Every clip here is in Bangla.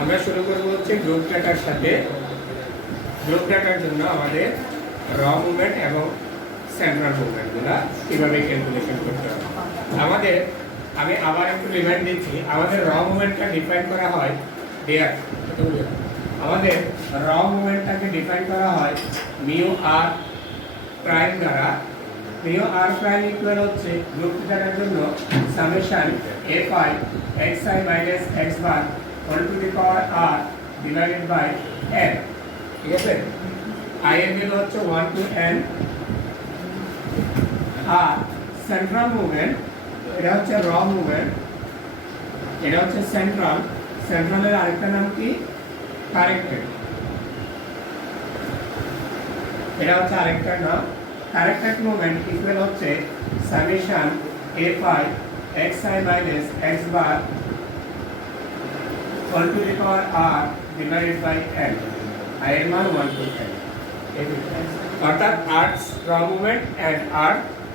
আমরা শুরু করব হচ্ছে গ্রুপ ডাটার সাথে। গ্রুপ ডাটার জন্য আমাদের র মুভমেন্ট এবং সেন্ট্রাল মুভমেন্টগুলো কীভাবে ক্যালকুলেশন করতে হবে। আমি আবার একটু রিমাইন্ড দিচ্ছি, আমাদের র মুভমেন্টটা ডিফাইন করা হয় আমাদের র মুভমেন্টটাকে ডিফাইন করা হয় মিউ আর প্রাইম দ্বারা। মিউ আর প্রাইম ইকুয়াল হচ্ছে গ্রুপ ডাটার জন্য summation fi xi minus x bar whole to the power r divided by n। ঠিক আছে, i এর ভ্যালু হচ্ছে 1 to n। আর সেন্ট্রাল মুভমেন্ট, এটা হচ্ছে র মুভমেন্ট, এটা হচ্ছে সেন্ট্রাল। সেন্ট্রালের আরেকটা নাম কি? কারেক্টেড। এটা হচ্ছে আরেকটা নাম কারেক্টেড মুভমেন্ট ইকুয়াল হচ্ছে summation fi xi minus x bar whole to the power r divided by n। i এর মান 1 to n। অর্থাৎ r র movement and r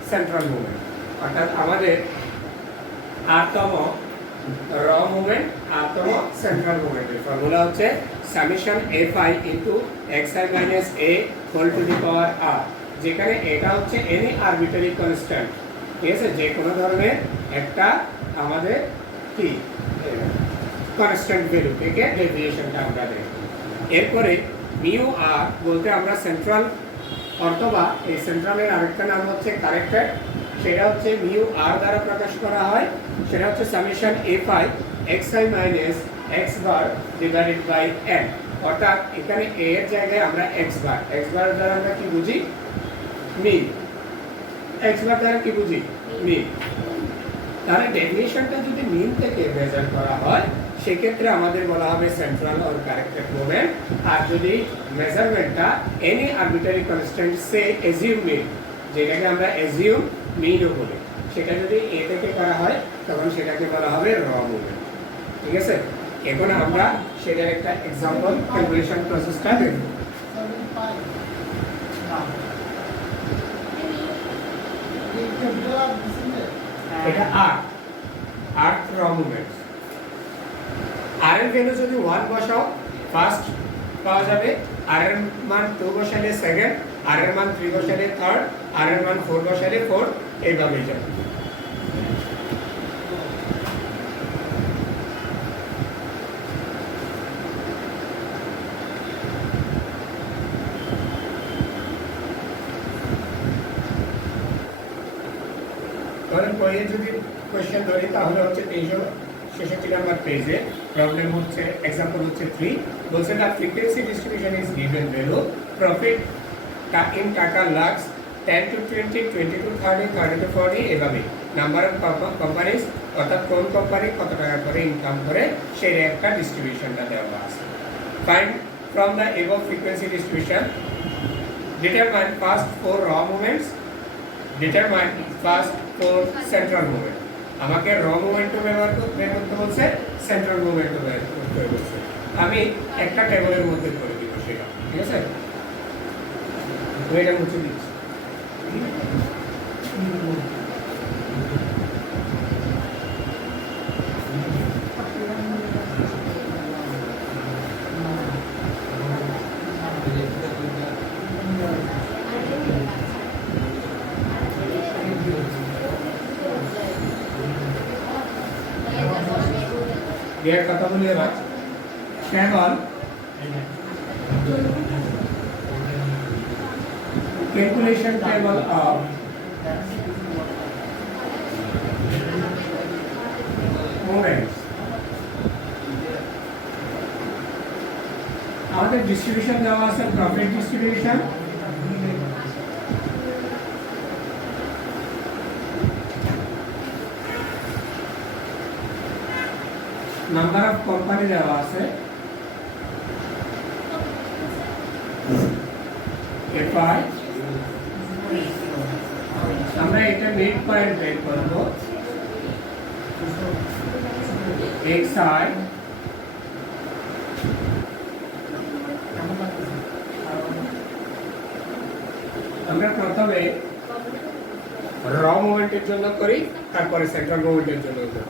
central movement. অর্থাৎ আমাদের আরতম র মুভমেন্ট আরতম সেন্ট্রাল মুভমেন্টের ফর্মুলা হচ্ছে summation fi into xi minus a whole to the power r, যেখানে এটা হচ্ছে এনি আরবিটারি কনস্ট্যান্ট। ঠিক আছে, যে কোনো ধরনের একটা আমাদের কি কনস্ট্যান্ট ভ্যালু থেকে ডেভিয়েশনটা আমরা দেখব। এরপরে মিউ আর বলতে আমরা সেন্ট্রাল, অথবা এই সেন্ট্রালের আরেকটা নাম হচ্ছে কারেক্টেড, সেটা হচ্ছে মিউ আর দ্বারা প্রকাশ করা হয়। সেটা হচ্ছে summation fi xi minus x bar divided by n। অর্থাৎ এখানে a এর জায়গায় আমরা x বার দ্বারা আমরা কি বুঝি? মিন। x বার দ্বারা কি বুঝি? মিন। তাহলে ডেভিয়েশনটা যদি মিন থেকে মেজার করা হয় সেক্ষেত্রে আমাদের বলা হবে সেন্ট্রাল অর কারেক্টেড মুভমেন্ট। আর যদি মেজারমেন্টটা এনি আরবিটারি কনস্ট্যান্ট সে অ্যাজিউম মিন, যেটাকে আমরা অ্যাজিউম মিনও বলি, সেটা যদি এ থেকে করা হয় তখন সেটাকে বলা হবে র মুভমেন্ট। ঠিক আছে, এখন আমরা সেটার একটা এক্সাম্পল ক্যালকুলেশন প্রসেসটা দেখব। এটা আর র মুভমেন্ট। আর এর ভ্যালু যদি 1 বসাও ফার্স্ট পাওয়া যাবে, আর এর মান 2 বসালে সেকেন্ড, আর এর মান 3 বসালে থার্ড, আর এর মান 4 বসালে ফোর্থ, এইভাবেই যাবে। বইয়ে যদি কোয়েশ্চেন ধরি তাহলে হচ্ছে 366 নাম্বার পেজে প্রবলেম হচ্ছে एग्जांपल হচ্ছে 3 বলছে না frequency distribution is given value profit in টাকা লাক্স 10 to 20 20 to 30 30 to 40 এভাবে নাম্বার অফ কোম্পানিজ, অর্থাৎ কোন কোম্পানি কত টাকা করে ইনকাম করে সেই একটা ডিস্ট্রিবিউশনটা দেওয়া আছে। Find from the above frequency distribution determine first 4 র movements, determine first 4 central movement. আমাকে র মুভমেন্ট ব্যবহার করতে বলছে, সেন্ট্রাল মুভমেন্ট ব্যবহার করতে বলছে। আমি একটা টেবিলের মধ্যে করে দিব সেটা। ঠিক আছে, এটা মুছে দিচ্ছি। এর কথা বলি এবার কেবল ক্যালকুলেশন টেবল অফ মোমেন্টস। আমাদের ডিস্ট্রিবিউশন দেওয়া আছে profit distribution, number of company দেওয়া আছে, fi আমরা এটা মিড পয়েন্ট বের করব, xi আমরা প্রথমে র মুভমেন্টের জন্য করি, তারপরে সেন্ট্রাল মুভমেন্টের জন্য করি।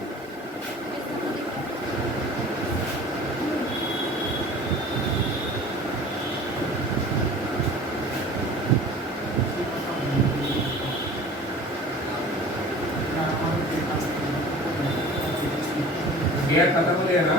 বিয়ার কথা বলি না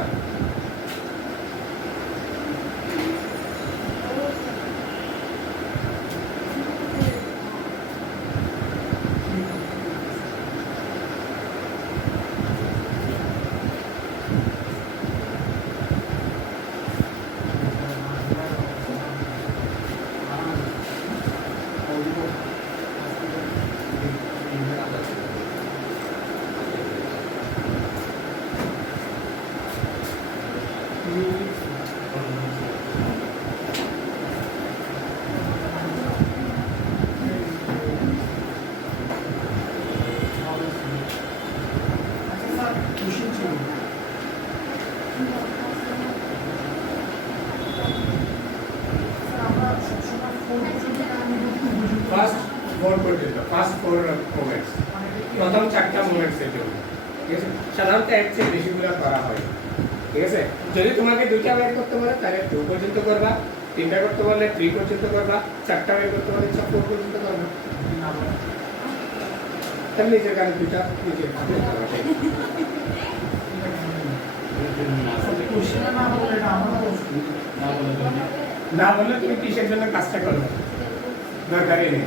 ফার্স্ট ফোর পর্যন্ত ফার্স্ট ফোর মোমেন্টস প্রথম চারটা মোমেন্টস এর জন্য ঠিক আছে সাধারণত এর চেয়ে বেশিগুলো করা হয় ঠিক আছে যদি তোমাকে দুইটা বের করতে বলে তাহলে 2 পর্যন্ত করবা তিনটা করতে বললে 3 পর্যন্ত করবা চারটা বের করতে বলে 4 পর্যন্ত করবা তাহলে নিজের কাছে দুইটা নিজের কাছে না বললে তুমি কিসের জন্য কাজটা করবে দরকারই নেই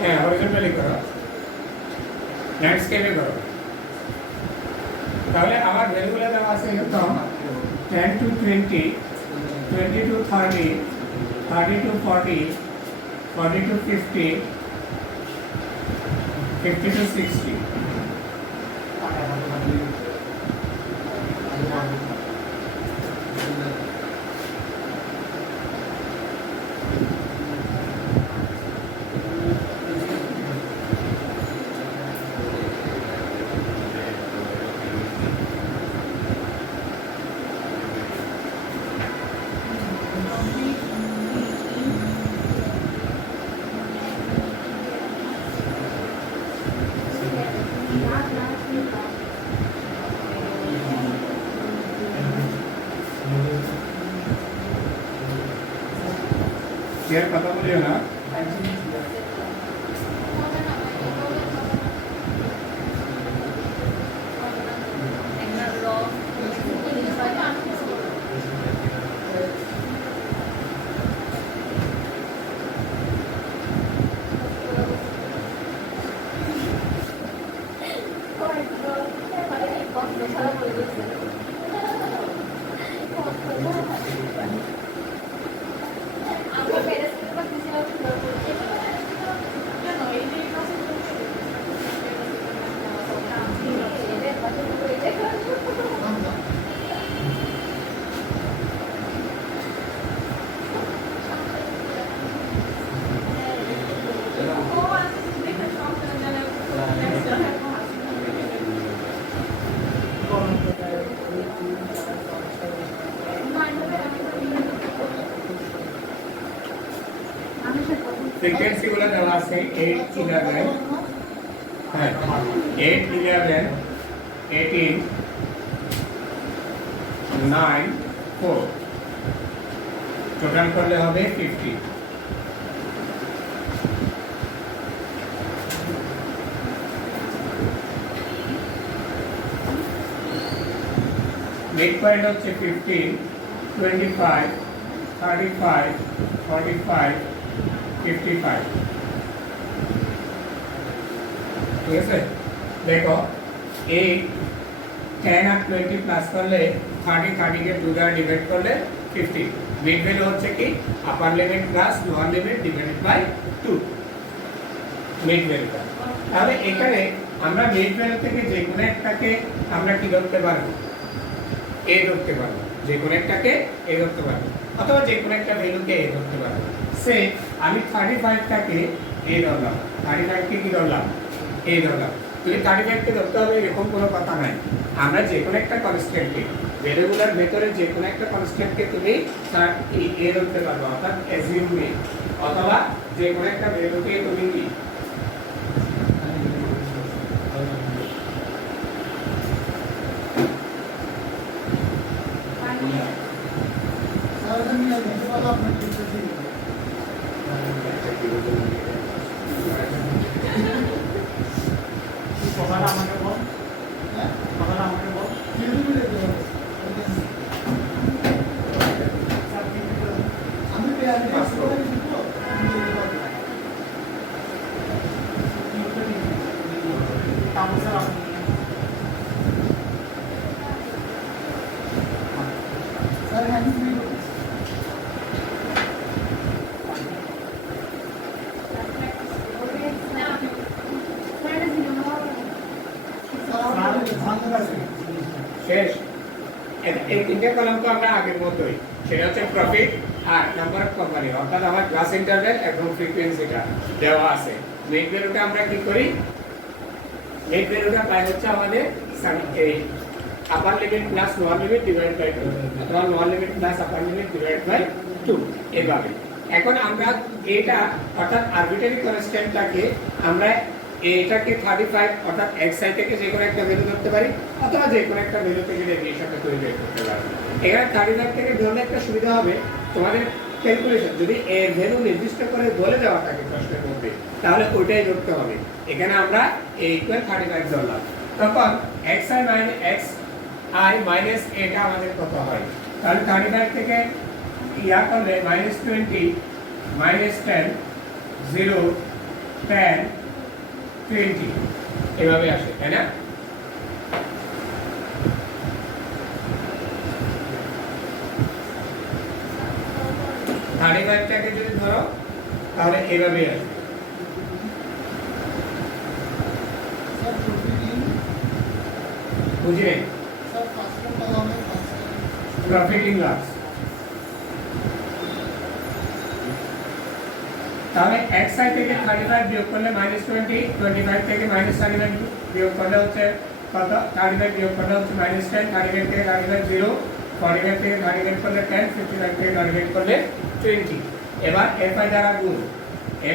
হ্যাঁ হরিজন্টালি করো ল্যান্ডস্কেপে করো তাহলে আমার ভ্যালুগুলো দেওয়া আছে একদম 10 to 20 20 to 30 30 to 40 40 to 50 50 to 60 यार पता बोलिए ना फ्रीक्वेंसी वाला दवा से 8 11 है 8 11 18 9 4 टोटल करले হবে 50 मिड पॉइंट হচ্ছে 15 25 35 45 55 ठीक है देखो 8 10 और 20 प्लस कर ले 30 কে 2 দ্বারা ডিভাইড করলে 50 মিড ভ্যালু হচ্ছে কি upper limit plus lower limit divided by 2 mid ভ্যালুটা। তাহলে এখানে আমরা মিড ভ্যালু থেকে যে কোনো একটাকে আমরা কি ধরতে পারবো a ধরতে পারবো, যে কোনো একটাকে a ধরতে পারবো অথবা যে কোনো একটা ভ্যালুকে a ধরতে পারবো। সে আমি 35 টাকে a ধরলাম, 35 কে কি ধরলাম a ধরলাম। তুমি 35 কে ধরতে হবে এরকম কোনো কথা নাই, আমরা যে কোনো একটা কনস্ট্যান্টকে ভ্যারিয়েবলের ভেতরে যে কোনো একটা কনস্ট্যান্টকে তুমি a ধরতে পারবে অর্থাৎ অ্যাজিউম a, অথবা যে কোনো একটা ভ্যালুকে তুমি কি শেষ। এই তিনটে কলামকে আমরা আগের মতোই, সেটা হচ্ছে প্রফিট আর নাম্বার অফ কোম্পানি, অর্থাৎ আমার ক্লাস ইন্টারভ্যাল এবং ফ্রিকোয়েন্সিটা দেওয়া আছে। মিড ভ্যালুটা আমরা কি করি, মিড ভ্যালুটা পাই হচ্ছে আমাদের এই upper limit plus lower limit divide by 2 অথবা lower limit plus upper limit divide by 2 এভাবে। এখন আমরা এটা অর্থাৎ আরবিট্রারি কনস্ট্যান্টটাকে আমরা এটাকে 35 অর্থাৎ এক্স আই থেকে যে কোনো একটা ভ্যালু ধরতে পারি অথবা যে কোনো একটা ভ্যালু থেকে ডেভিয়েশনটা তৈরি করতে পারি। এখানে 35 থেকে ধরলে একটা সুবিধা হবে তোমাদের ক্যালকুলেশন, যদি এর ভ্যালু নির্দিষ্ট করে বলে দেওয়া থাকে প্রশ্নের মধ্যে তাহলে ওইটাই ধরতে হবে। এখানে আমরা a ইকুয়াল 35 ধরলাম, তখন xi মাইনাস এটা আমাদের কত হয়, তাহলে 35 থেকে ইয়া করলে -20 -10 0 10 20 এভাবে আসে, তাই না? টাকে যদি ধরো তাহলে এভাবে আসবে। বুঝলেন? Profiting loss. তাহলে xi থেকে 35 বিয়োগ করলে -20, 25 থেকে -35 বিয়োগ করলে হচ্ছে কত, 35 বিয়োগ করলে হচ্ছে -10, 35 থেকে 35 0, 45 থেকে 35 করলে 10, 55 থেকে 35 করলে 20। এবার fi দ্বারা গুণ,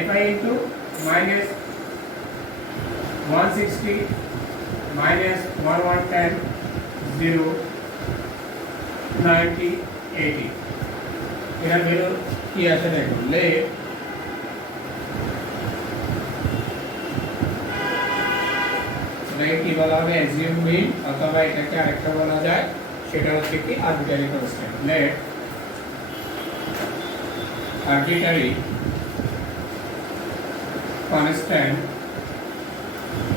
fi ইনটু -160 -1110 0 90 80 এর ভ্যালু কি আসে দেখো, লেট কি বলা হবে অ্যাজিউম মিন, অথবা এটাকে আরেকটা বলা যায় সেটা হচ্ছে কি arbitrary constant. Let arbitrary constant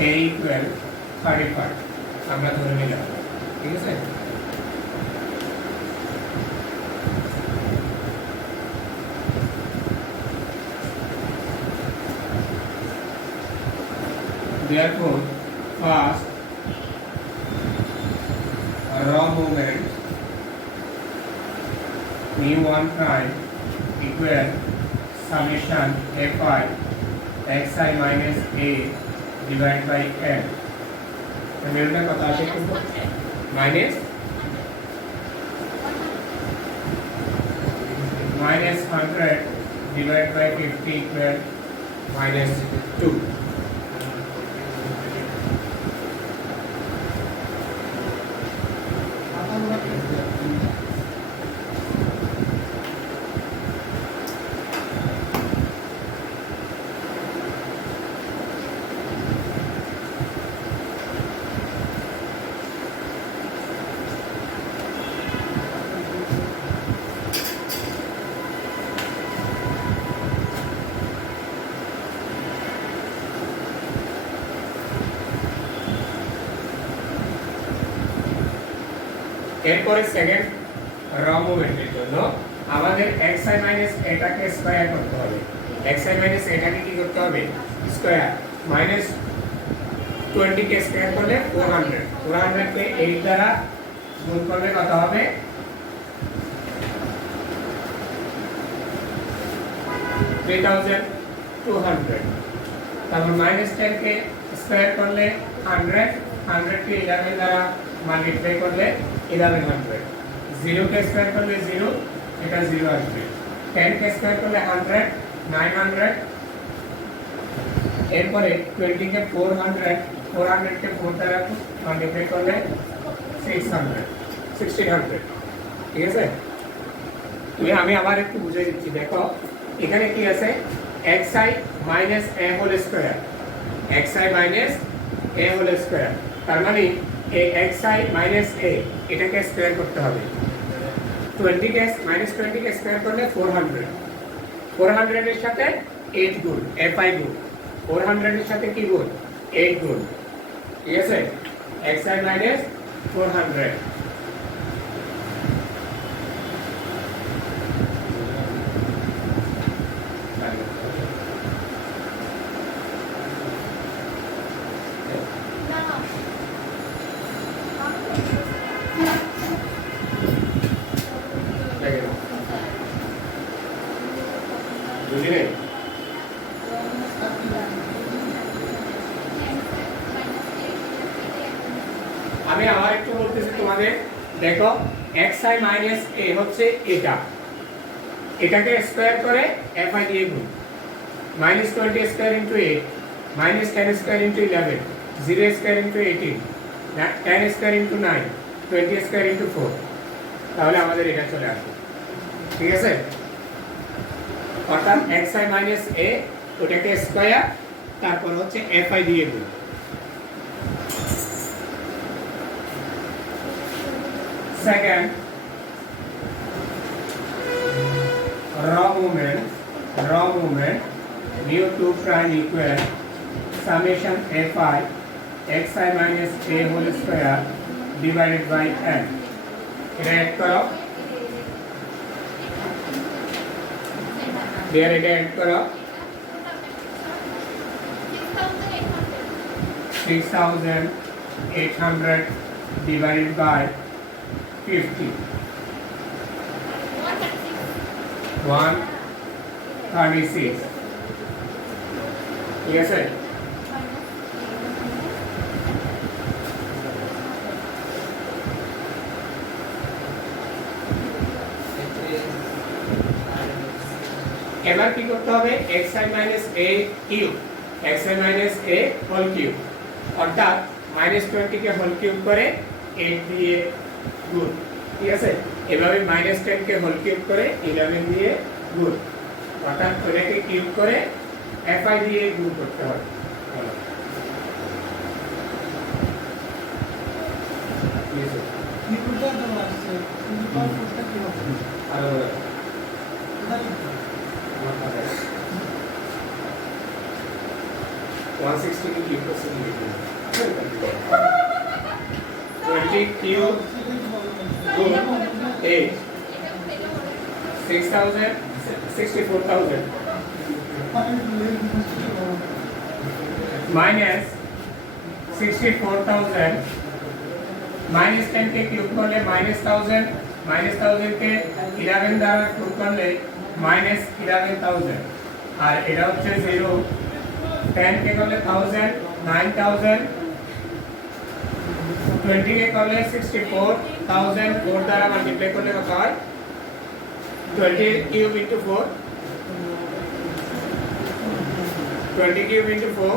a equal 35 আমরা ধরে নিলাম, ঠিক আছে? Therefore, first raw moment mu1 prime equal summation fi xi minus a divided by n. मेरे कत आसे -100 divided by 50 equal -2. এরপরে সেকেন্ড র মুভমেন্টের জন্য আমাদের xi মাইনাস এটাকে স্কয়ার করতে হবে। xi মাইনাস এটাকে কি করতে হবে? স্কয়ার। মাইনাস 20 কে স্কয়ার করলে 400, 400 কে 8 দ্বারা গুণ করলে কত হবে? 3200। তারপর মাইনাস 10 কে স্কয়ার করলে 100, 100 কে 11 দ্বারা মাল্টিপ্লাই করলে 1100। 0 কে স্কয়ার করলে 0, এটা 0 আসবে। 10 কে স্কয়ার করলে 100, 900। এরপরে 20 কে 400, 400 কে 4 দ্বারা মাল্টিপ্লাই করলে 600, 1600। ঠিক আছে? আমি আবার একটু বুঝিয়ে দিচ্ছি। দেখো এখানে কি আছে? xi minus a whole square, xi minus a whole square. তার মানে এই xi মাইনাস a এটাকে স্কয়ার করতে হবে। 20 কে মাইনাস 20 কে স্কয়ার করলে 400, 400 এর সাথে 8 গুণ, fi গুণ। 400 এর সাথে কি গুণ? 8 গুণ। ঠিক আছে? xi minus 400। বুঝলে? আমি আবার একটু বলতেছি তোমাদের। দেখো xi মাইনাস a হচ্ছে এটা, এটাকে স্কয়ার করে fi দিয়ে গুণ। Minus 20 square into 8, minus 10 square into 11, 0 square into 18, 10 square into 9, 20 square into 4। তাহলে আমাদের এটা চলে আসবে। ঠিক আছে? অর্থাৎ xi মাইনাস a ওটাকে স্কয়ার, তারপর হচ্ছে fi দিয়ে গুণ। Second, raw movement mu 2 prime equal summation fi xi minus a whole square divided by n. এটা অ্যাড করো, এটা অ্যাড করো। 6800 divided by 50, 136। ঠিক আছে? এবার কি করতে হবে? xi minus a cube, xi minus a whole cube, অর্থাৎ মাইনাস 20 কে হোল কিউব করে 8 দিয়ে গুণ। ঠিক আছে? এভাবে মাইনাস 10 কে হোল কিউব করে 11 দিয়ে গুণ, অর্থাৎ ওটাকে কিউব করে fi দিয়ে গুণ করতে হবে। और 160 की क्यूब से 20 cube गुण 8, 6000, 64,000 माइनस 64,000 माइनस 10 के क्यूब कर ले -1000, -1000 के 11 द्वारा क्यूब कर ले -11,000 और এটা হচ্ছে 0। 10 के कर ले 1000, 9000, 20 के कर ले 64,000, 4 द्वारा मल्टीप्लाई कर ले कत হয় 20 क्यूब into 4, 20 क्यूब into 4,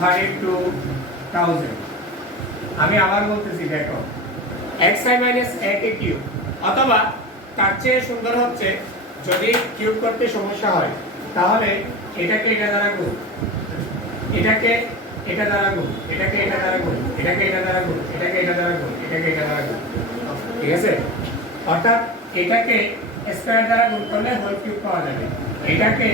32,000। আমি আবার বলতেছি, দেখো xi minus a K cube, অথবা তার চেয়ে সুন্দর হচ্ছে যদি কিউব করতে সমস্যা হয় তাহলে এটাকে এটা দ্বারা গুণ, এটাকে এটা দ্বারা গুণ, এটাকে এটা দ্বারা গুণ, এটাকে এটা দ্বারা গুণ, এটাকে এটা দ্বারা গুণ, এটাকে এটা দ্বারা গুণ। ঠিক আছে? অর্থাৎ এটাকে স্কয়ার দ্বারা গুণ করলে হোল কিউব পাওয়া যাবে, এটাকে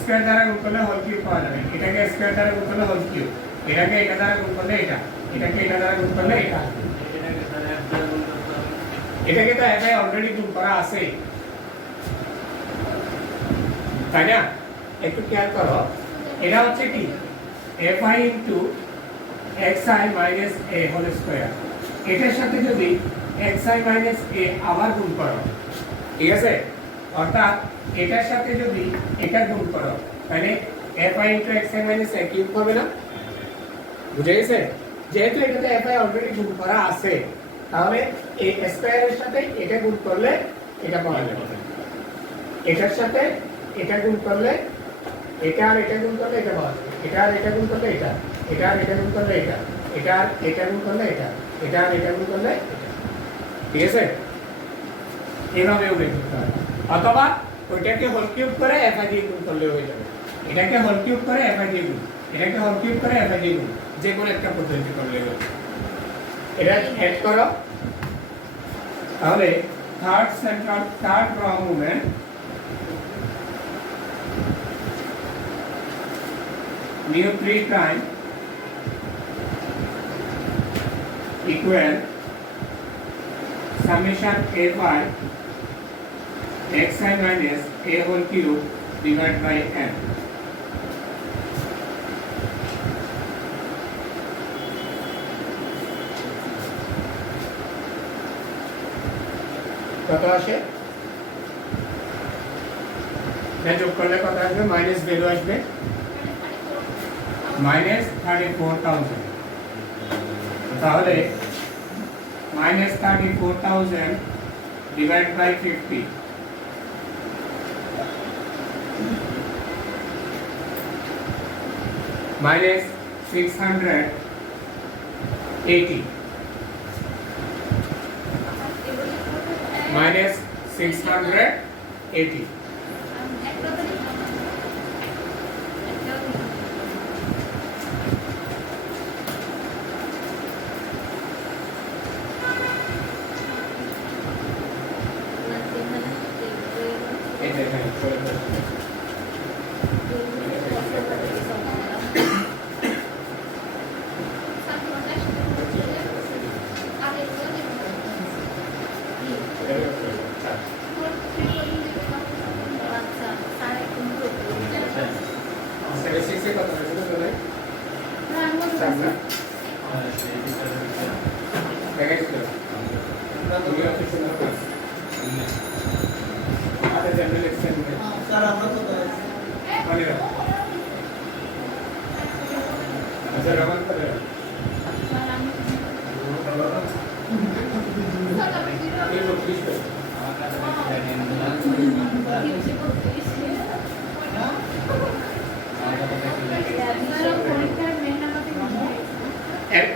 স্কয়ার দ্বারা গুণ করলে হোল কিউব পাওয়া যাবে, এটাকে স্কয়ার দ্বারা গুণ করলে হোল কিউব, এটাকে এটা দ্বারা গুণ করলে এটা, এটাকে এটা দ্বারা গুণ করলে এটা। এটাকে তো এফআই অলরেডি গুণ করা আছে, তাই না? একটু খেয়াল করো, এটা হচ্ছে কি f i into x i minus a whole square. এটার সাথে যদি এক্স আই মাইনাস এ আবার গুণ করো, ঠিক আছে, অর্থাৎ এটার সাথে যদি এটা গুণ করো, মানে FI into x i minus A cube হবে না? বুঝে গেছে? যেহেতু এটাতে এফআই অলরেডি গুণ করা আছে, তাহলে এই স্কয়ারের সাথে এটা গুণ করলে এটা পাওয়া যাবে। এটার সাথে এটা গুণ করলে এটা, আর এটা গুণ করলে এটা পাওয়া যাবে। এটা আর এটা গুণ করলে এটা, এটা আর এটা গুণ করলে এটা, এটা আর এটা গুণ করলে এটা, এটা আর এটা গুণ করলে এটা। ঠিক আছে? এইভাবেও বের করতে হবে। অথবা ওইটাকে হোল কিউব করে এফআই দিয়ে গুণ করলে হয়ে যাবে। এটাকে হোল কিউব করে এফআই দিয়ে গুণ, এটাকে হোল কিউব করে এফআই দিয়ে গুণ, যে কোনো একটা পদ্ধতি করলে হবে। এটা এড করো, তাহলে থার্ড র movement mu 3 prime equal summation a5 xi minus a whole cube divided by n. কত আসে? না যোগ করলে কত আসবে? মাইনাস ভ্যালু আসবে মাইনাস 34,000। তাহলে minus 34,000 divide by 50 minus 680 minus 680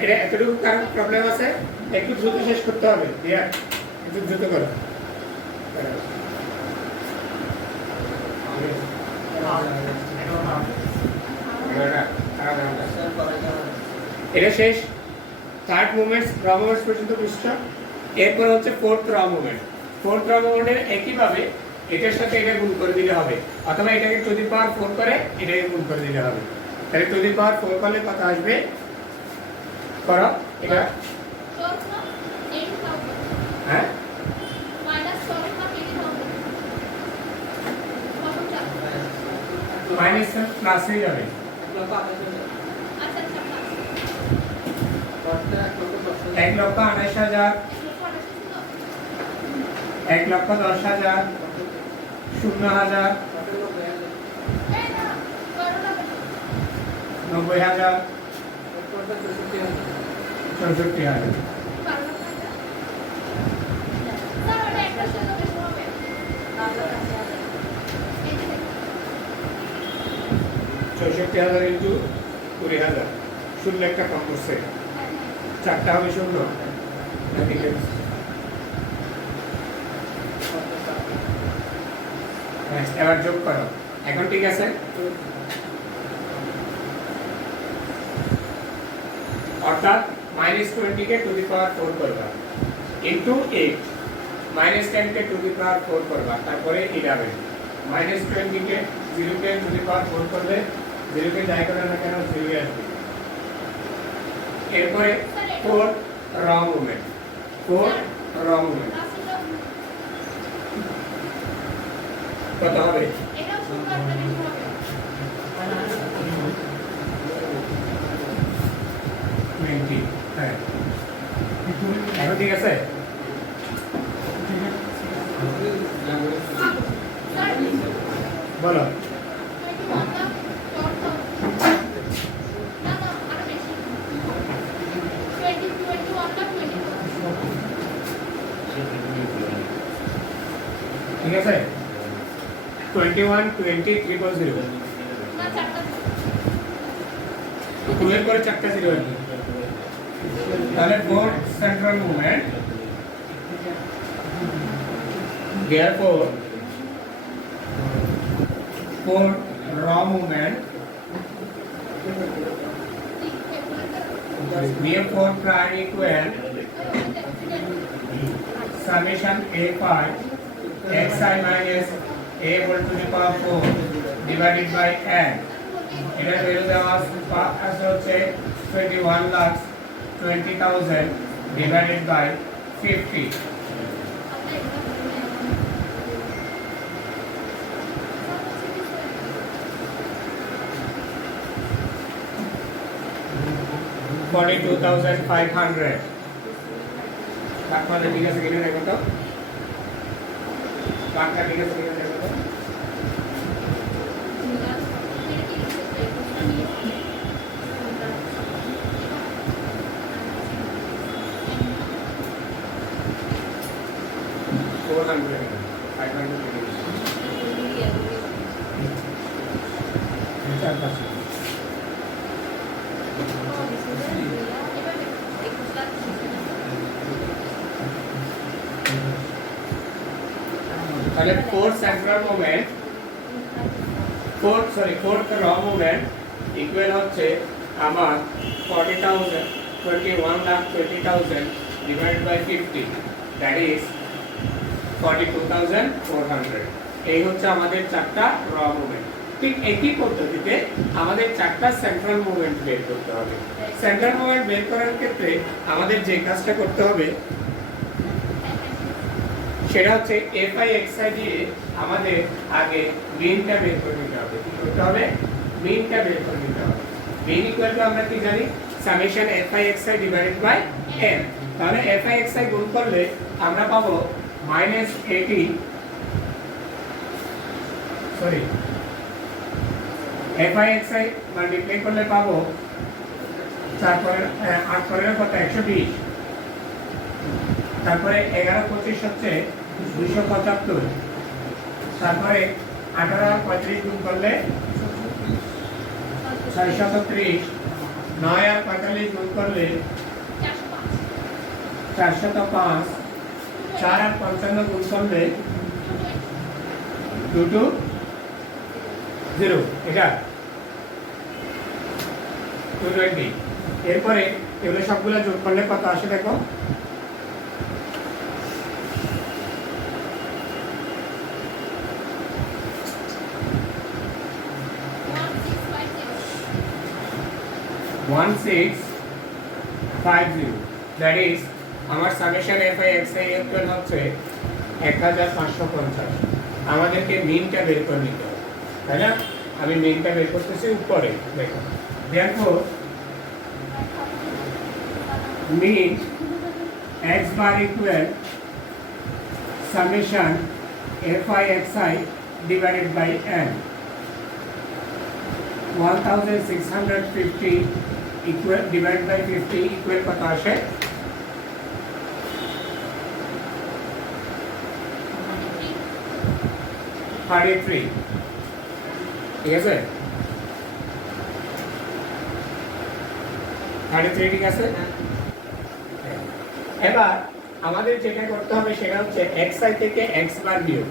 এটা এতটুকু কারণ প্রবলেম আছে, একটু দ্রুত শেষ করতে হবে। একটু দ্রুত করো। এটা শেষ। থার্ড মুভমেন্টস র মুভমেন্টস পর্যন্ত বুঝছো? এরপর হচ্ছে ফোর্থ র মুভমেন্ট। ফোর্থ র মুভমেন্টের একইভাবে এটার সাথে এটা গুণ করে দিলে হবে, অথবা এটাকে টু দি পাওয়ার 4 করে এটাকে গুণ করে দিলে হবে। তাহলে টু দি পাওয়ার 4 করলে কত আসবে? করো এটা। হ্যাঁ মাইনাস প্লাস হয়ে যাবে। 1,28,000 1,10,000 0,000 90,000 64,000। 64,000 ইন্টু 20,000, শূন্য একটা কম করছে, চারটা হবে শূন্য। এবার যোগ করো, এখন ঠিক আছে। অর্থাৎ -20 কে টু দি পাওয়ার 4 করবা ইনটু 8, -10 কে টু দি পাওয়ার 4 করবা, তারপরে 11, -20 কে 0 কে টু দি পাওয়ার 4 করলে 0 কে যাই করে না কেন 0 আসবে। এরপরে 4 র মুভমেন্ট, 4 র মুভমেন্ট কত হবে? এটাও শুধু একটা বেশি হবে। 20 হ্যাঁ এখন ঠিক আছে স্যার বলো 21 টা শর্ট হবে। না না আরো বেশি। 21 টা 24 ঠিক আছে 21 20 300 না চারটা 2 এর পরে চারটা জিরো আর কি তাহলে four central movement therefore for raw movement therefore prime equal summation a5 xi minus a whole to the power 4 divided by n এটা ভ্যালু দেওয়া আছে হচ্ছে 21,20,000 divided by 50 42,500 তারপরে ঠিক আছে কিনা দেখো তো বাকিটা ঠিক আছে কিনা দেখো তো তাহলে fourth central moment fourth raw moment equal হচ্ছে আমার 40,000 21,20,000 divided by 50 that is 42,400 এই হচ্ছে আমাদের চারটা raw moment ঠিক একই পদ্ধতিতে আমাদের চারটা সেন্ট্রাল মুভমেন্ট বের করতে হবে সেন্ট্রাল মুভমেন্ট বের করার ক্ষেত্রে আমাদের যে কাজটা করতে হবে সেটা হচ্ছে fi xi দিয়ে আমাদের আগে মিনটা বের করে নিতে হবে কি করতে হবে মিনটা বের করে নিতে হবে মিন ইকুয়াল টু আমরা কি জানি summation fi xi divided by n তাহলে fi xi গুণ করলে আমরা পাবো -80 সরি fi xi মাল্টিপ্লাই করলে পাবো 8 পরের কত 120 তারপরে 11 25 হচ্ছে 275 তারপরে 18 আর 35 গুণ করলে 630 9 আর 45 গুণ করলে 405 4 আর 55 গুণ করলে 220 এটা 220 এরপরে এগুলো সবগুলো যোগ করলে কত আসে দেখো 1650 that is আমার সামেশন fi xi ইকুয়াল হচ্ছে 1550 আমাদেরকে মিনটা বের করে নিতে হবে তাই না আমি মিনটা বের করতেছি উপরে দেখো therefore mean x bar equal summation fi xi divided by n 1650 equal divided by 50 equal কত আসে 33 ঠিক আছে 33 ঠিক আছে এবার আমাদের যেটা করতে হবে সেটা হচ্ছে xi থেকে x বার বিয়োগ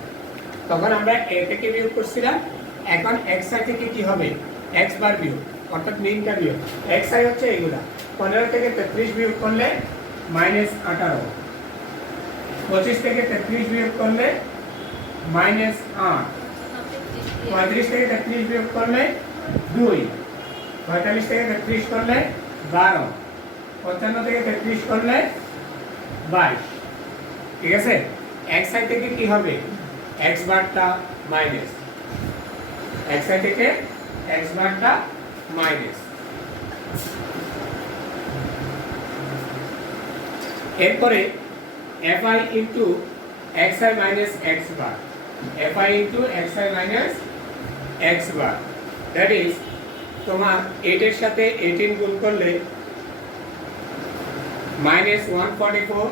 তখন আমরা a থেকে বিয়োগ করছিলাম এখন xi থেকে কি হবে x বার বিয়োগ অর্থাৎ মিনটা বিয়োগ xi হচ্ছে এইগুলা 15 থেকে 33 বিয়োগ করলে -18 25 থেকে 33 বিয়োগ করলে -8 35 থেকে 33 বিয়োগ করলে 2 45 থেকে 33 করলে 12 55 থেকে 33 করলে 22 ঠিক আছে xi থেকে কি হবে x বারটা মাইনাস, x আই থেকে x বারটা মাইনাস। এরপরে fi into xi minus x bar, fi into xi minus x bar, that is তোমার 8 এর সাথে 18 গুণ করলে মাইনাস 144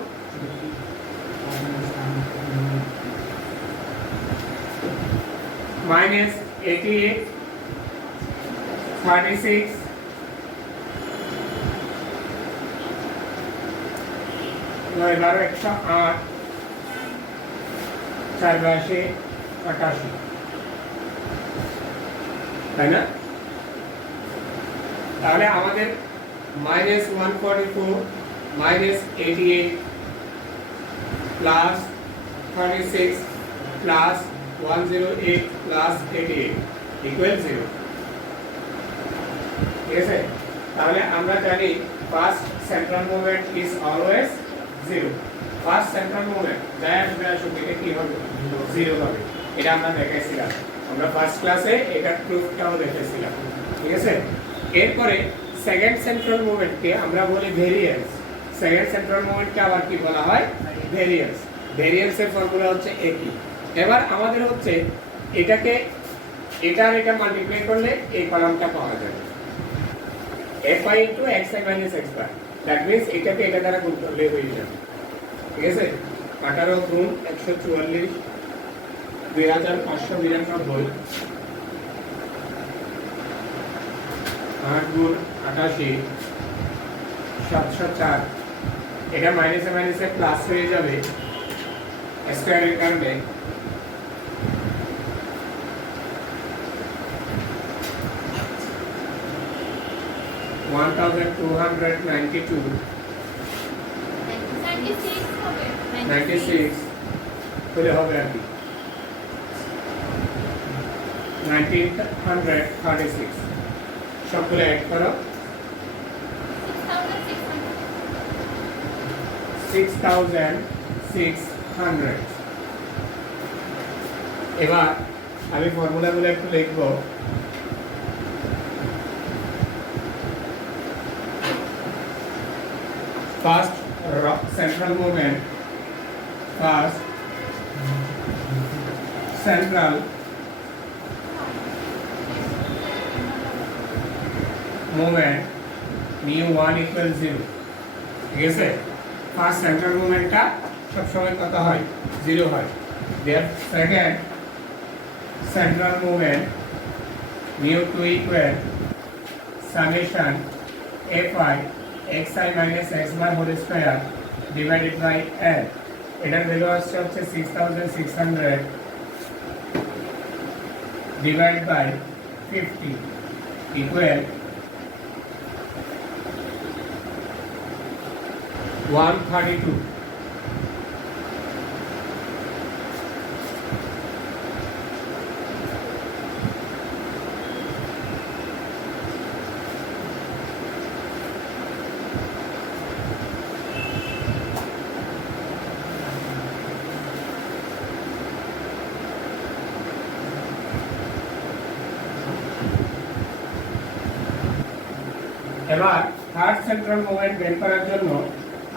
minus 88, 36, নয় বারো 108, 4 বাসে 88, তাই না? তাহলে আমাদের minus 144 minus 88 plus 36 plus 108 plus 88 equal 0, ঠিক আছে? তাহলে আমরা জানি first central movement is always 0। First central movement যাই আসবে আসুক এটা কি হবে? 0 হবে। এটা আমরা দেখাইছিলাম, আমরা ফার্স্ট ক্লাসে এটার প্রুফটাও দেখেছিলাম, ঠিক আছে? এরপরে সেকেন্ড সেন্ট্রাল মুভমেন্টকে আমরা বলি ভেরিয়েন্স। সেকেন্ড সেন্ট্রাল মুভমেন্টকে আবার কি বলা হয়? ভেরিয়েন্স। ভেরিয়েন্সের ফর্মুলা হচ্ছে একই। এবার আমাদের হচ্ছে এটাকে এটার এটা মাল্টিপ্লাই করলে এই কলামটা পাওয়া যাবে fi into xi minus x bar, that means এটাকে এটা দ্বারা গুণ করলে হয়ে যাবে, ঠিক আছে? 18 গুণ 144 2599, 8 গুণ 88 704, এটা মাইনাসে মাইনাসে প্লাস হয়ে যাবে স্কয়ারের কারণে 1292 96 হলে হবে আর কি 1936 সবগুলো অ্যাড করো 6600। এবার আমি ফর্মুলাগুলো একটু লিখবো। First central movement, first central movement mu1 equals 0, ঠিক আছে? ফার্স্ট সেন্ট্রাল মুভমেন্টটা সবসময় কত হয়? 0 হয়। There second central movement mu2 equal summation fi xi minus x bar whole square divided by l, এটার ভ্যালু আসছে হচ্ছে 6600 divided by 50 equal 132। এবার থার্ড সেন্ট্রাল মুভমেন্ট বের করার জন্য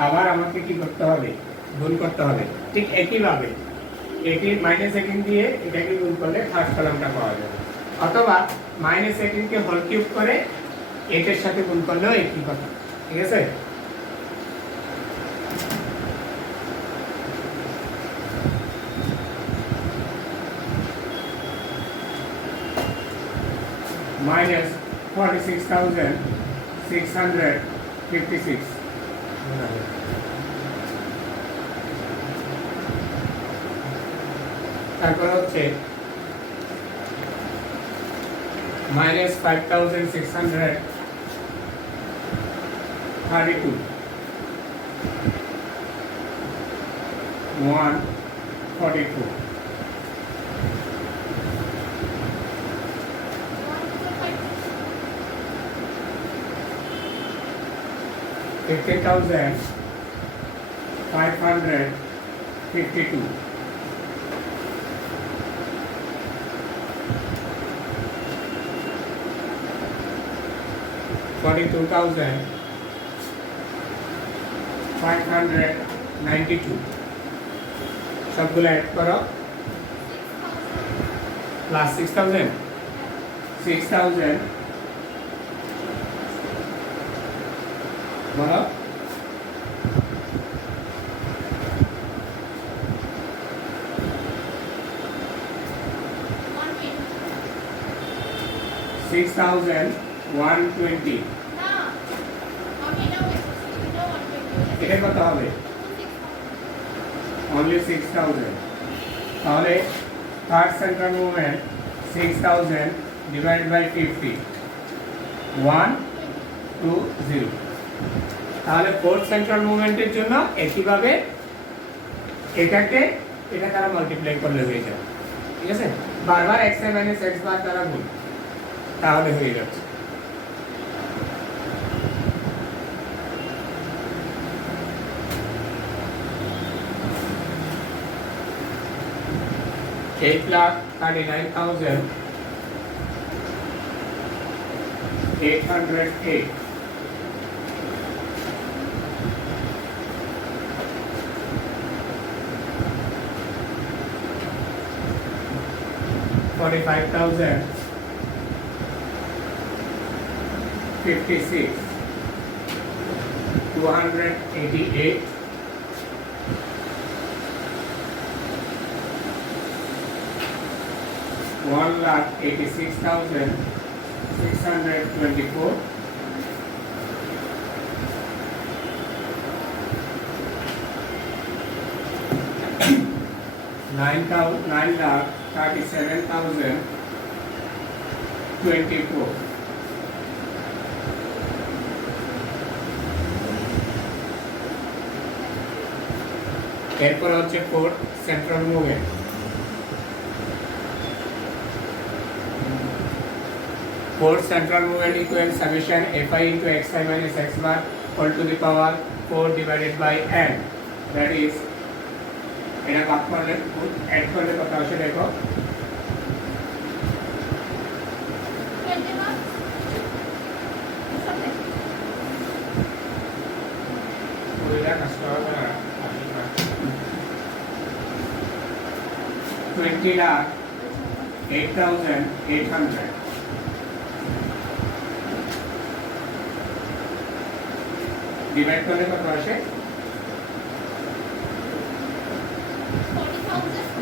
আবার আমাকে কি করতে হবে? গুণ করতে হবে। ঠিক একইভাবে এটি -18 দিয়ে এটাকে গুণ করলে থার্ড কলামটা পাওয়া যাবে, অথবা -18 কে হোল কিউব করে এটার সাথে গুণ করলেও একই কথা, ঠিক আছে? -46,656 তারপর হচ্ছে -5632 144 50,552 42,592 সবগুলো অ্যাড করো প্লাস 6,000 বলো 6,120 না আমি এটা এটা কত হবে only 6,000 তাহলে third central movement 6,000 divided by 50 120 তাহলে ফোর্থ সেন্ট্রাল মুভমেন্টের জন্য একইভাবে এটাকে এটা দ্বারা মাল্টিপ্লাই করলে হয়ে যাবে ঠিক আছে বারবার x - x বার দ্বারা গুণ তাহলে হয়ে যাচ্ছে $8,39,808 $45,056 288 1,86,624 9,37,024 এরপর হচ্ছে fourth central movement fourth central movement equals summation fi into xi minus x bar all to the power 4 divided by n that is এটা ভাগ করলে অ্যাড করলে কত আসে দেখো 20,08,800 ডিভাইড করলে কত আসে 40,000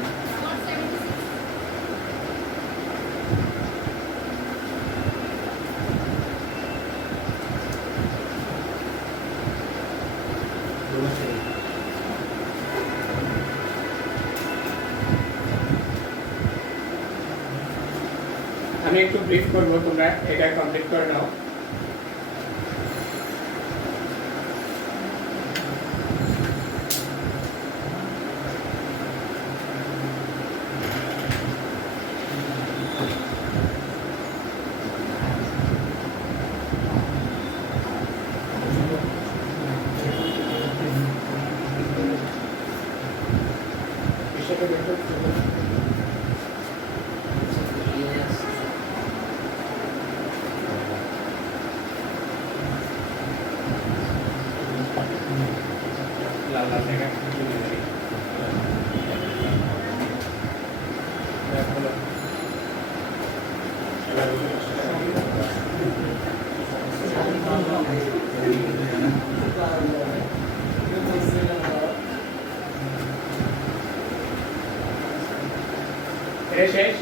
আমি একটু ব্রিফ করবো তোমরা এটা কমপ্লিট করে নাও এটা শেষ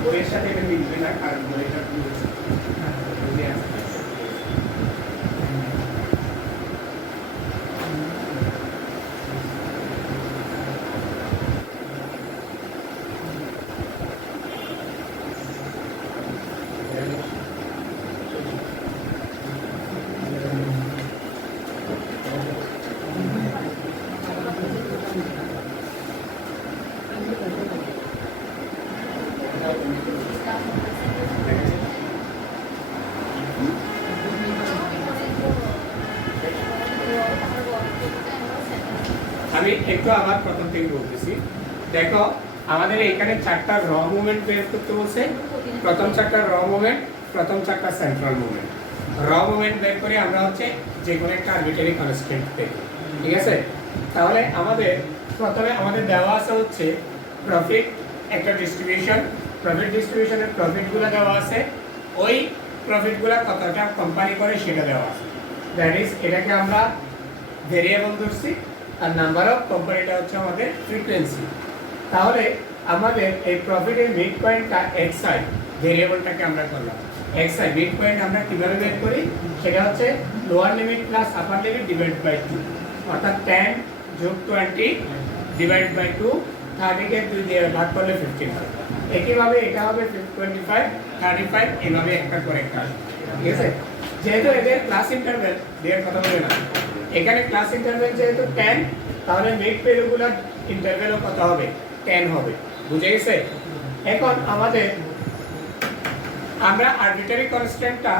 বইয়ের সাথে এটা মিলবে না কারণ বইটা আমি একটু আবার প্রথম থেকে বলতেছি দেখো আমাদের এখানে চারটা র মুভমেন্ট বের করতে বলছে প্রথম চারটা র মুভমেন্ট প্রথম চারটা সেন্ট্রাল মুভমেন্ট র মোমেন্ট বের করে আমরা হচ্ছে যে কোনো একটা আরবিটারি কনস্ট্যান্ট পেতে, ঠিক আছে? তাহলে আমাদের প্রথমে আমাদের দেওয়া আছে হচ্ছে প্রফিট একটা ডিস্ট্রিবিউশন, প্রফিট ডিস্ট্রিবিউশনের প্রফিটগুলো দেওয়া আছে, ওই প্রফিটগুলো কতটা কোম্পানি করে সেটা দেওয়া আছে। দ্যাট ইজ এটাকে আমরা ভেরিয়েবল ধরছি আর নাম্বার অফ কোম্পানিটা হচ্ছে আমাদের ফ্রিকোয়েন্সি। তাহলে আমাদের এই প্রফিটের মিড পয়েন্টটা xi ভেরিয়েবলটাকে আমরা করলাম xi। মিড পয়েন্ট আমরা কিভাবে বের করি সেটা হচ্ছে lower limit plus upper limit divide by 2, অর্থাৎ 10 যোগ 20 ডিভাইড বাই 2, 30 কে 2 দিয়ে ভাগ করলে 15 হবে। একইভাবে এটা হবে 25 35, এইভাবে একটা করে একটা আসবে, ঠিক আছে? যেহেতু এদের ক্লাস ইন্টারভ্যাল দিয়ে কথা বলে না, এখানে ক্লাস ইন্টারভ্যাল যেহেতু 10, তাহলে মিড ভ্যালুগুলোর ইন্টারভ্যালও কত হবে 10 হবে, বুঝে গেছে? এখন আমাদের আমরা আরবিটারি কনস্ট্যান্টটা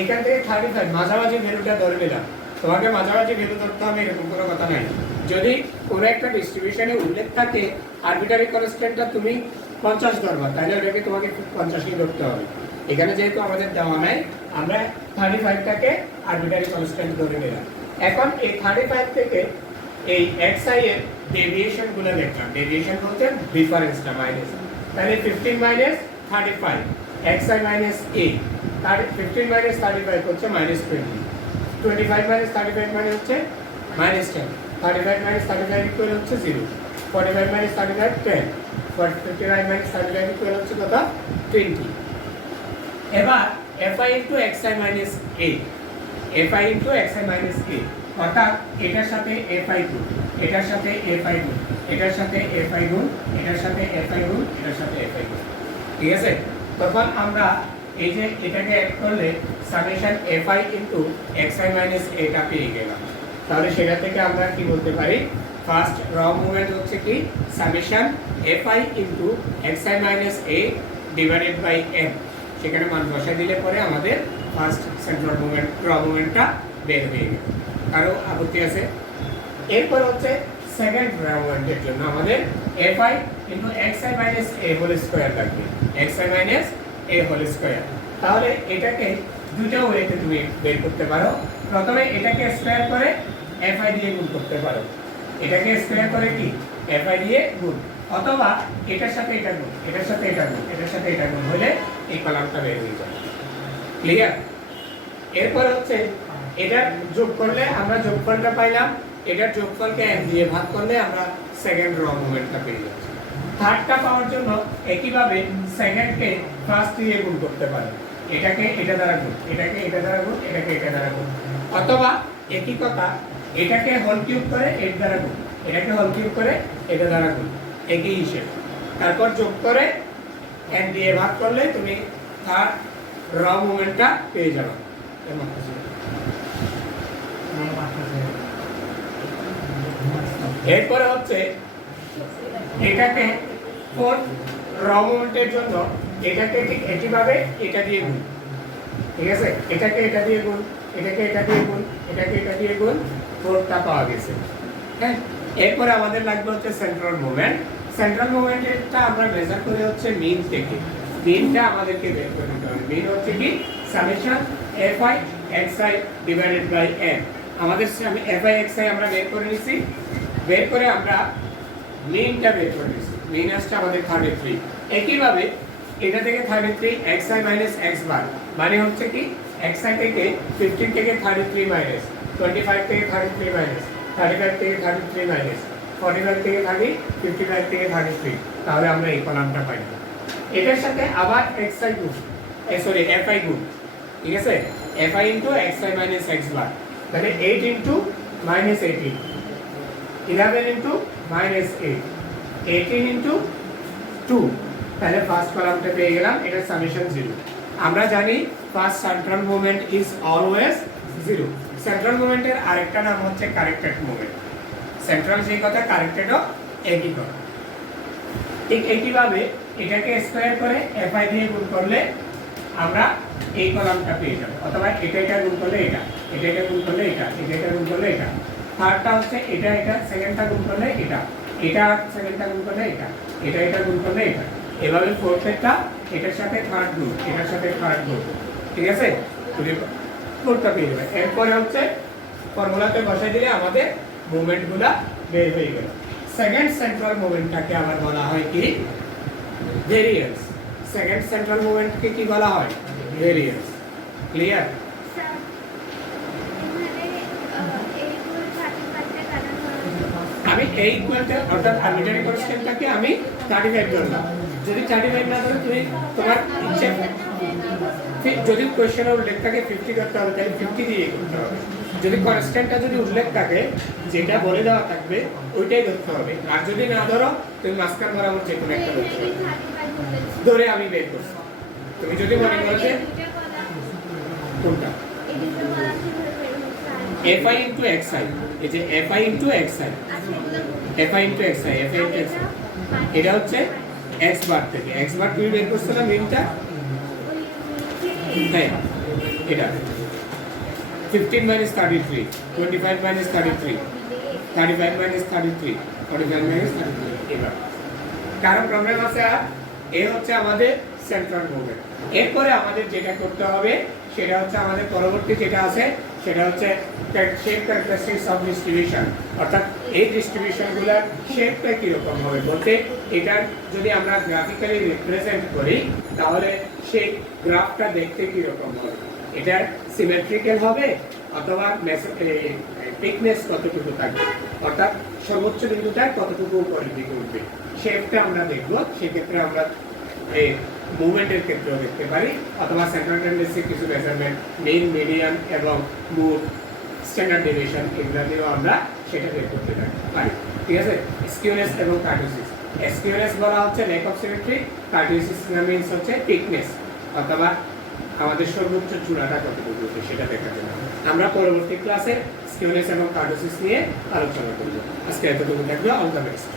এখান থেকে 35 মাঝামাঝি ভ্যালুটা ধরে নিলাম। তোমাকে মাঝামাঝি ভ্যালু ধরতে হবে এরকম কোনো কথা নাই। যদি কোনো একটা ডিস্ট্রিবিউশনে উল্লেখ থাকে আরবিটারি কনস্ট্যান্টটা তুমি 50 ধরবা, তাহলে ওটাকে তোমাকে 50ই ধরতে হবে। এখানে যেহেতু আমাদের দেওয়া নাই, আমরা 35টাকে আরবিটারি কনস্ট্যান্ট ধরে নিলাম। এখন এই 35 থেকে এই xi এর ডেভিয়েশনগুলো দেখলাম। ডেভিয়েশন বলতে ডিফারেন্সটা মাইনাস, তাহলে 15 মাইনাস 35 xi মাইনাস a, তার 15 মাইনাস 35 হচ্ছে মাইনাস 20, 25 মাইনাস 35 মানে হচ্ছে মাইনাস 10, 35 মাইনাস 35 ইকুয়াল হচ্ছে 0, 45 মাইনাস 35 10, 59 মাইনাস 35 ইকুয়াল হচ্ছে কত 20। এবার fi into xi minus a, fi into xi minus a, অর্থাৎ এটার সাথে fi গুণ, এটার সাথে fi গুণ, এটার সাথে fi গুণ, এটার সাথে fi গুণ, এটার সাথে fi গুণ, ঠিক আছে? তখন আমরা এই যে এটাকে অ্যাড করলে summation fi into xi minus a টা পেয়ে গেলাম। তাহলে সেটা থেকে আমরা কি বলতে পারি, ফার্স্ট র মুভমেন্ট হচ্ছে কি summation fi into xi minus a divided by m, সেখানে মান বসাই দিলে পরে আমাদের ফার্স্ট সেন্ট্রাল মুভমেন্ট র মুভমেন্টটা বের হয়ে গেল। কারো আপত্তি আছে? এরপর হচ্ছে সেকেন্ড র মুভমেন্টের জন্য আমাদের fi into xi minus a whole square লাগবে, xi minus a whole square. তাহলে এটাকে দুটো ওয়েতে তুমি বের করতে পারো। প্রথমে এটাকে স্কয়ার করে fi দিয়ে গুণ করতে পারো, এটাকে স্কয়ার করে কি fi দিয়ে গুণ, অথবা এটার সাথে এটা গুণ, এটার সাথে এটা গুণ, এটার সাথে এটা গুণ হলে এই কলামটা বের হয়ে যাবে। ক্লিয়ার? এরপর হচ্ছে এটা যোগ করলে আমরা যোগফলটা পাইলাম, এটার যোগফলকে 1 দিয়ে ভাগ করলে আমরা সেকেন্ড র মুভমেন্টটা পেয়ে যাচ্ছি। থার্ডটা পাওয়ার জন্য একইভাবে সেকেন্ডকে ফার্স্ট দিয়ে গুণ করতে পারি, এটাকে এটা দ্বারা গুণ, এটাকে এটা দ্বারা গুণ, এটাকে এটা দ্বারা গুণ, অথবা একই কথা এটাকে হোল কিউব করে এর দ্বারা গুণ, এটাকে হোল কিউব করে এটা দ্বারা গুণ, একই হিসেব। তারপর যোগ করে n দিয়ে ভাগ করলে তুমি থার্ড র মুভমেন্টটা পেয়ে যাবে। এরপরে হচ্ছে এটাকে ফোর্থ র মুভমেন্টের জন্য এটাকে ঠিক একইভাবে এটা দিয়ে গুণ, ঠিক আছে? এটাকে এটা দিয়ে গুণ, এটাকে এটা দিয়ে গুণ, এটাকে এটা দিয়ে গুণ, ফোর্থটা পাওয়া গেছে। হ্যাঁ, এরপরে আমাদের লাগবে হচ্ছে সেন্ট্রাল মুভমেন্ট। সেন্ট্রাল মুভমেন্টটা আমরা মেজার করে হচ্ছে মিন থেকে, মিনটা আমাদেরকে বের করে নিতে হবে। মিন হচ্ছে কি summation fi xi divided by n। আমাদের fi xi আমরা বের করে নিছি, বের করে আমরা মিনটা বের করে নিছি, মিন আসছে আমাদের 33। একইভাবে এটা থেকে 33 xi মাইনাস x বার মানে হচ্ছে কি xi থেকে 15 থেকে 33 মাইনাস 25 থেকে 33 মাইনাস 35 থেকে 33 মাইনাস 45 থেকে 30 55 থেকে 33, তাহলে আমরা এই কলামটা পাই। এটার সাথে আবার xi গুণ, সরি fi গুণ, ঠিক আছে? fi into xi minus x বার তাহলে 8 into minus 18, 11 into minus 8, 18 into 2, তাহলে ফার্স্ট কলামটা পেয়ে গেলাম। এটা সামেশন 0। আমরা জানি first central movement is always 0। Central মুভমেন্টের আরেকটা নাম হচ্ছে কারেক্টেড মুভমেন্ট। সেন্ট্রাল যেই কথা কারেক্টেডও একই কথা। ঠিক একইভাবে এটাকে স্কয়ার করে fi দিয়ে গুণ করলে আমরা এই কলামটা পেয়ে যাব, অথবা এটা গুণ করলে এটা, এটা গুণ করলে এটা, এটা গুণ করলে এটা। থার্ডটা হচ্ছে এটা সেকেন্ডটা গুণ করলে এটা, এটা সেকেন্ডটা গুণ করলে এটা, এটা গুণ করলে এটা। এভাবে ফোর্থেরটা এটার সাথে থার্ড গুণ, এটার সাথে থার্ড গুণ, ঠিক আছে? কোডটা পেয়ে যাবে। এরপরে হচ্ছে ফর্মুলাতে বসাই দিলে আমাদের মুভমেন্টগুলো বের হয়ে গেল। সেকেন্ড সেন্ট্রাল মুভমেন্টটাকে আবার বলা হয় কি ভেরিয়েন্স। সেকেন্ড সেন্ট্রাল মুভমেন্টকে কি বলা হয় ভেরিয়েন্স। ক্লিয়ার? স্যার এখানে এইগুলো 35টা কাটানো হলো। আমি এই ইকুয়ালটা অর্থাৎ আরবিট্রারি কনস্ট্যান্টটাকে আমি 35 ধরলাম। যদি 35 না ধরে তুমি তোমার ইচ্ছে, যদি কোশ্চেনের উল্লেখ থাকে 50 ধরতে হবে, তাহলে 50 দিয়ে করতে হবে। যদি কনস্ট্যান্টটা যদি উল্লেখ থাকে, যেটা বলে দেওয়া থাকবে ওইটাই ধরতে হবে। আর যদি না ধরো তুমি মাঝখান বরাবর যে কোনো একটা ধরতে হবে। 35 বলেছি। ধরে আমি বের করছি। তুমি যদি মনে করো যে দুইটা কলা কোনটা এই দুটো কলা কিভাবে বের হচ্ছে? fi into xi, এই যে fi into xi, আচ্ছা এগুলো fi into xi, fi into xi, এটা হচ্ছে x বার থেকে x বার তুমি বের করছো না মিনটা, হ্যাঁ এটা 15 minus 33, 25 minus 33, 35 minus 33, 45 minus 33, এবার কারণ প্রবলেম আছে। আর এ হচ্ছে আমাদের সেন্ট্রাল মুভমেন্ট। এরপরে আমাদের যেটা করতে হবে সেটা হচ্ছে আমাদের পরবর্তী যেটা আছে সেটা হচ্ছে শেপ ক্যারেক্টারিস্টিক্স অফ ডিস্ট্রিবিউশন, অর্থাৎ এই ডিস্ট্রিবিউশনগুলোর শেপটা কীরকম হবে বলতে, এটার যদি আমরা গ্রাফিক্যালি রিপ্রেজেন্ট করি তাহলে সেই গ্রাফটা দেখতে কীরকম হবে, এটা সিমেট্রিক্যাল হবে অথবা থিকনেস কতটুকু থাকবে, অর্থাৎ সর্বোচ্চ বিন্দুটা কতটুকু উপরের দিকে উঠবে, শেপটা আমরা দেখব। সেক্ষেত্রে আমরা এই মুভমেন্টের ক্ষেত্রেও দেখতে পারি অথবা সেন্ট্রাল টেন্ডেন্সি কিছু মেজারমেন্ট, মেইন, মিডিয়ান এবং মুভ, স্ট্যান্ডার্ড ডেভিয়েশন এগুলো দিয়েও আমরা সেটা বের করতে পারি। ঠিক আছে? স্কিউনেস এবং কার্টিসিস। স্কিউনেস বলা হচ্ছে ল্যাক অফ সিমেট্রি, কার্টিসিস মিন্স হচ্ছে থিকনেস অথবা আমাদের সর্বোচ্চ চূড়াটা কতটুকু উঠবে সেটা দেখার জন্য। আমরা পরবর্তী ক্লাসে স্কিউনেস এবং কার্টিসিস নিয়ে আলোচনা করব। আজকে এতটুকু থাকবে। All the best.